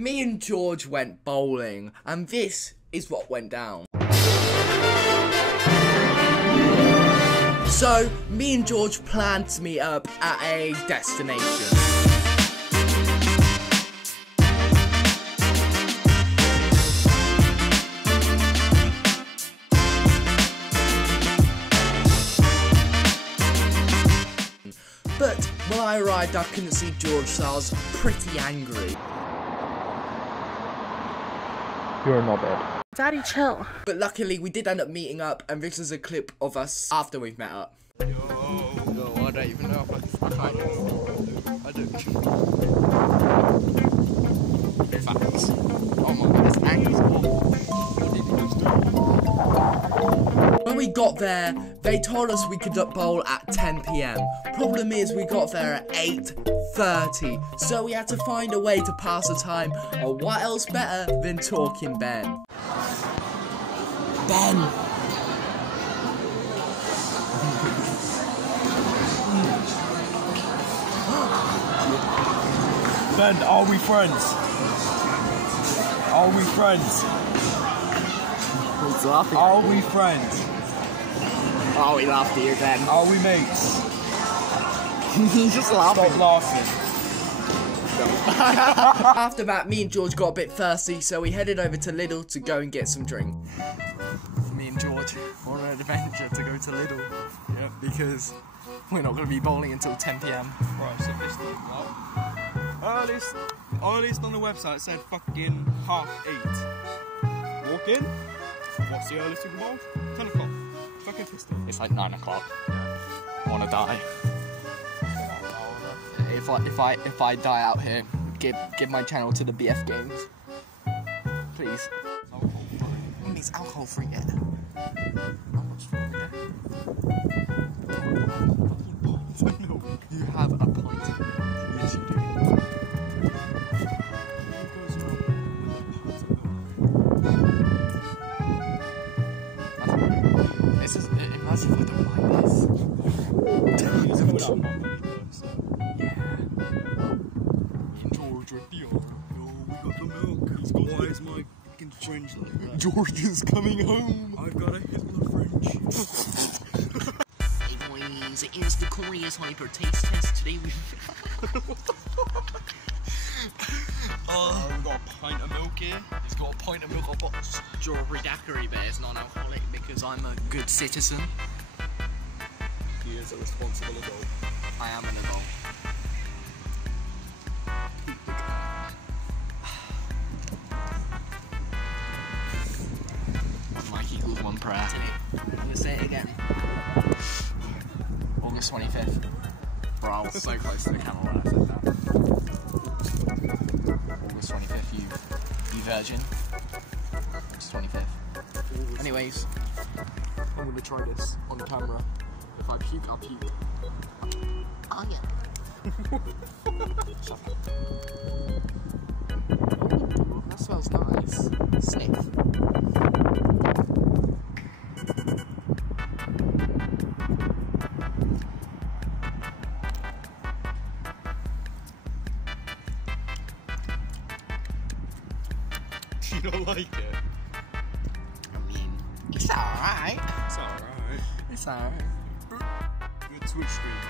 Me and George went bowling, and this is what went down. So, me and George planned to meet up at a destination. But when I arrived, I couldn't see George, so I was pretty angry. You're a knobhead. Daddy, chill. But luckily, we did end up meeting up, and this is a clip of us after we've met up. Yo, I don't even know if I don't. Facts. Oh my god, this angle's awful. What did you just do? When we got there, they told us we could bowl at 10 PM. Problem is, we got there at 8:30, so we had to find a way to pass the time, and what else better than talking Ben? Ben! Ben, are we friends? Are we friends? He's laughing. Are we friends? Oh, he laughed at you then. Are we mates? He's just laughing. Stop laughing. After that, me and George got a bit thirsty, so we headed over to Lidl to go and get some drink. Me and George were on an adventure to go to Lidl. Yeah. Because we're not going to be bowling until 10 PM. Right, so this thing, earliest on the website said fucking 8:30. Walk in. What's the earliest you can bowl? 10 o'clock. Fucking pistol. It's like 9 o'clock. I wanna die. If I die out here, give my channel to the BF Games. Please. It's alcohol free yet. You have a pint. Yes, you do. This is imagine if I don't like this. Yeah. GeorgeRedDR. Yo, we got the milk. He's got, why is my fucking French like that? George is coming home. I've got a Hitler French. Hey boys, it is the Korea's hyper taste test. Today we... We've got a pint of milk here. He's got a pint of milk. I've got strawberry daiquiri, but it's non-alcoholic because I'm a good citizen. He is a responsible adult. I am an adult. Mike equals one prayer. I'm going to say it again. August 25th. Bro, I was so close to the camera when I said that. August 25th, you virgin. August 25th. Anyways, I'm gonna try this on camera. If I puke, I'll puke. Oh yeah. Shut up. Ooh, that smells nice. Sniff. You don't like it? I mean, it's alright. It's alright. It's alright. Good Twitch streamer.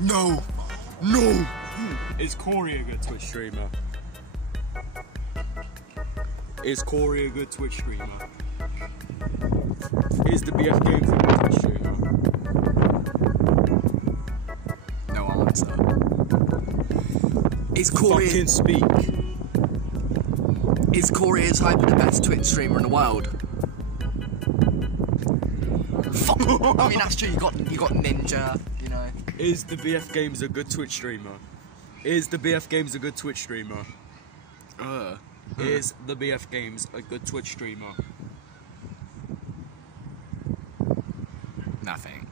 No! No! Is Corey a good Twitch streamer? Is Corey a good Twitch streamer? Is the BF Games a good Twitch streamer? No answer. Is Corey... Fucking speak. Is Corey as hyper the best Twitch streamer in the world? Fuck! I mean, that's true. You got Ninja, you know. Is the BF Games a good Twitch streamer? Is the BF Games a good Twitch streamer? Is the BF Games a good Twitch streamer? Nothing.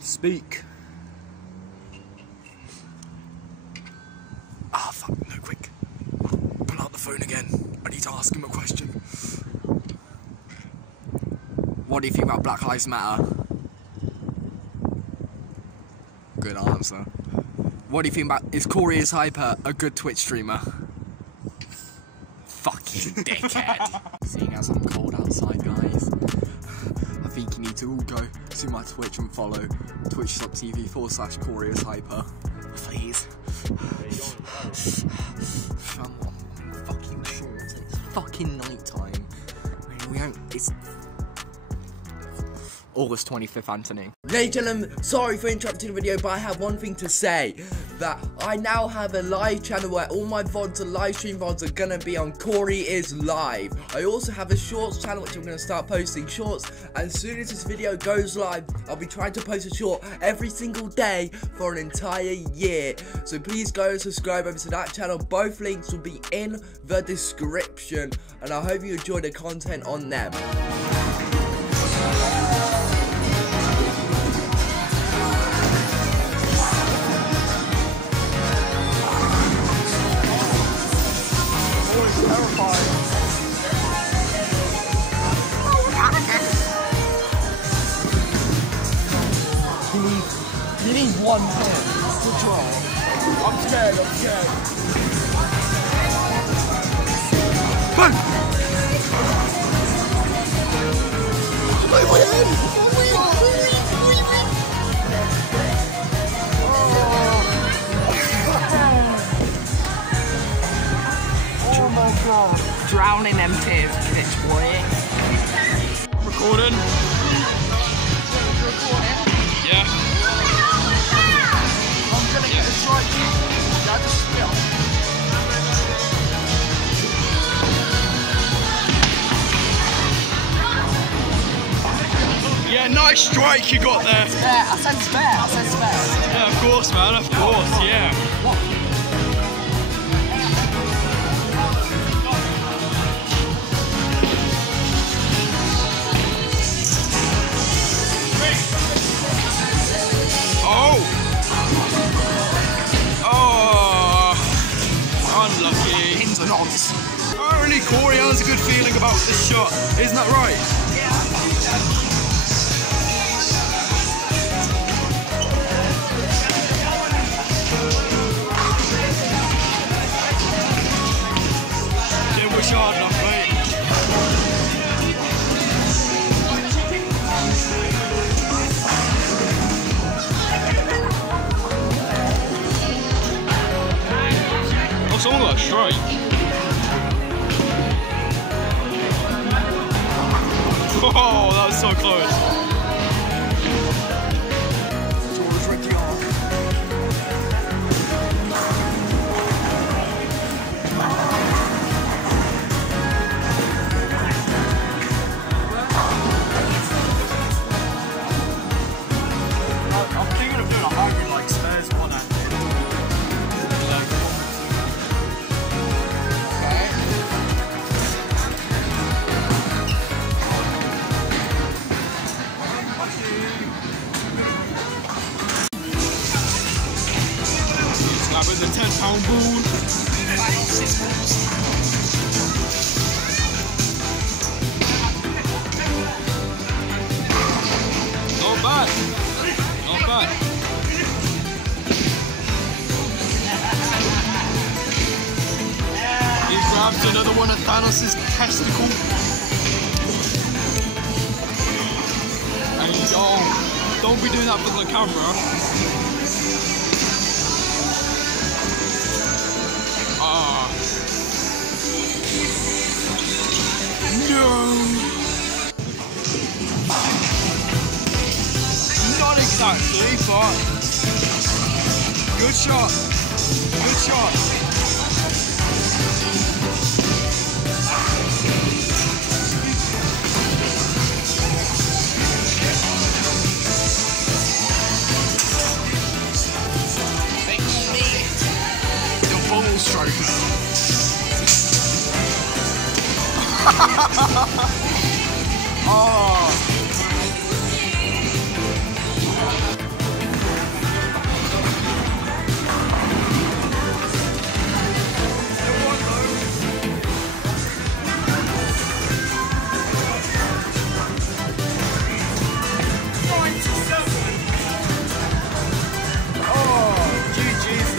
Speak. Ah, fuck, no, quick. Pull out the phone again. I need to ask him a question. What do you think about Black Lives Matter? Good answer. What do you think about, is Corey's Hyper a good Twitch streamer? Fucking dickhead. Seeing as I'm cold outside, guys, I think you need to all go to my Twitch and follow twitch.tv/CoreyIsHyper. Please. I'm fucking short. It's fucking night time. We don't. It's August 25th, Anthony. Ladies and gentlemen, sorry for interrupting the video, but I have one thing to say. That I now have a live channel where all my VODs and live stream VODs are gonna be on Corey is Live. I also have a shorts channel which I'm gonna start posting shorts. And as soon as this video goes live, I'll be trying to post a short every single day for an entire year. So please go and subscribe over to that channel. Both links will be in the description. And I hope you enjoy the content on them. You need one hit to draw. I'm scared, I'm scared. Run! I win! Oh my god. Drowning them tears, bitch boy. Recording. Yeah. I'm gonna get a strike. That's a spill. Yeah, nice strike you got there. Yeah, I said spare. Yeah, of course, man. Of course, yeah. Unlucky. Pins and odds. Apparently Corey has a good feeling about this shot. Isn't that right? Didn't wish hard enough, mate. Someone got a strike. Oh, that was so close. GeorgeRedDR. I'm thinking of doing a hybrid like spares one at. With the 10-pound ball. Not bad. Not bad. He grabs another one of Thanos' testicle. And oh, don't be doing that for the camera. No! Not exactly, but good shot. Good shot. Thanks me. The ball stroker. Oh. GG's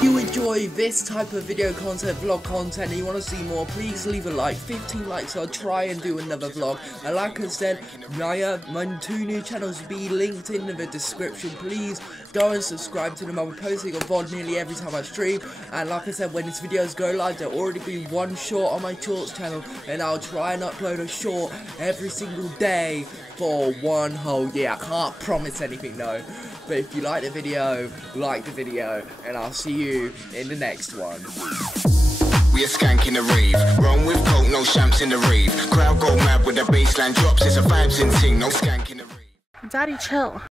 If you enjoy this type of video content, vlog content, and you want to see more, please leave a like. 15 likes, I'll try and do another vlog. And like I said, my 2 new channels will be linked in the description. Please go and subscribe to them. I'll be posting a VOD nearly every time I stream. And like I said, when these videos go live, there'll already be 1 short on my shorts channel. And I'll try and upload a short every single day for 1 whole year. I can't promise anything though. But if you like the video, and I'll see you in the next one. We a skank in the rave, run with coke, no champs in the rave. Crowd go mad with the baseline drops, it's a vibes in ting, no skank in the rave. Daddy, chill.